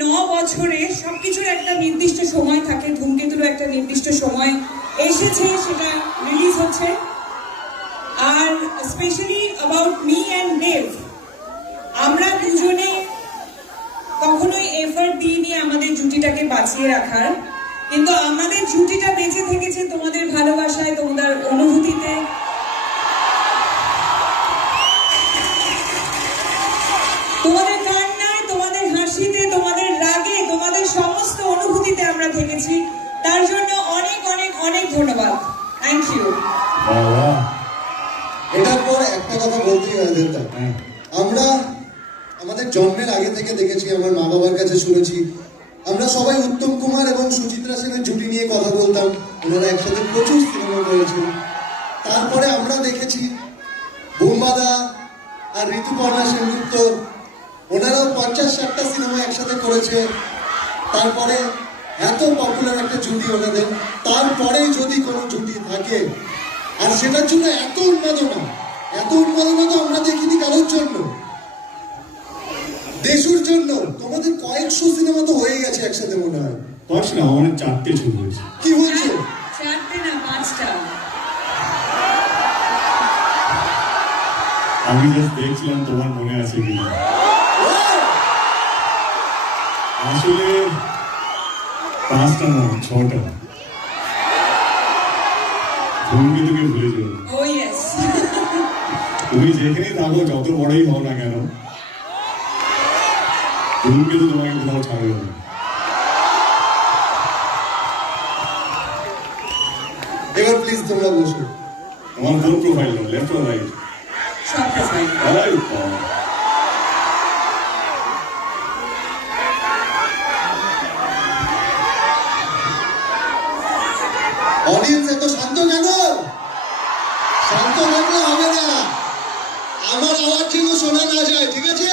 বছরে সবকিছুর একটা নির্দিষ্ট সময় থাকে, ধূমকেতুরও একটা নির্দিষ্ট সময় এসেছে, সেটা রিলিজ হচ্ছে। আর স্পেশালি অ্যাবাউট মি অ্যান্ড দেব, আমরা দুজনে কখনোই এফর্ট দিইনি আমাদের জুটিটাকে বাঁচিয়ে রাখার, কিন্তু আমাদের জুটিটা বেঁচে থেকেছে তোমাদের ভালোবাসায়, তোমাদের অনুভূতিতে। তোমাদের কান্নায়, তোমাদের হাসিতে, তোমাদের রাগে, তোমাদের সমস্ত অনুভূতিতে আমরা থেকেছি। তার জন্য অনেক অনেক অনেক ধন্যবাদ। Thank you. এটার পর একটা কথা বলতেই হয় দেবদা, আমরা আমাদের জন্মের আগে থেকে দেখেছি, আমার মা বাবার কাছে শুনেছি, আমরা সবাই উত্তম কুমার এবং সুচিত্রা সেনের জুটি নিয়ে কথা বলতাম। ওনারা একসাথে প্রচুর সিনেমা করেছেন। তারপরে আমরা দেখেছি বোম্বাদা আর ঋতুপর্ণা সেনগুপ্ত, ওনারাও 50-60টা সিনেমা একসাথে করেছে। তারপরে এত পপুলার একটা জুটি ওনাদের, তারপরে যদি কোনো জুটি থাকে, আর সেটার জন্য এত উন্মাদনা তো আমরা দেখিনি কারোর জন্য, দেশুর জন্য। তোমাদের কয়েকশো সিনেমা তো হয়ে গেছে একসাথে মনে হয়। পাঁচ না, আমার 4টে ছবি হয়েছে। কি বলছো? 4টে না 5টা। আমি জাস্ট দেখছিলাম তোমার মনে আছে কিনা। আসলে 5টা না, 6টা। ধূমকেতুকে ভুলে যাও। ও ইয়েস। তুমি যেখানেই থাকো, যত বড়ই হও না কেন, ধূমকেতু তোমাকে কোথাও ছাড়বে না। এবার প্লিজ তোমরা বসো। আমার কোন profile now, left or right? সব প্রোফাইল। রাইট। অডিয়েন্স এত শান্ত কেন? শান্ত থাকলে হবে না, আমার আওয়াজ যেন শোনা না যায়, ঠিক আছে?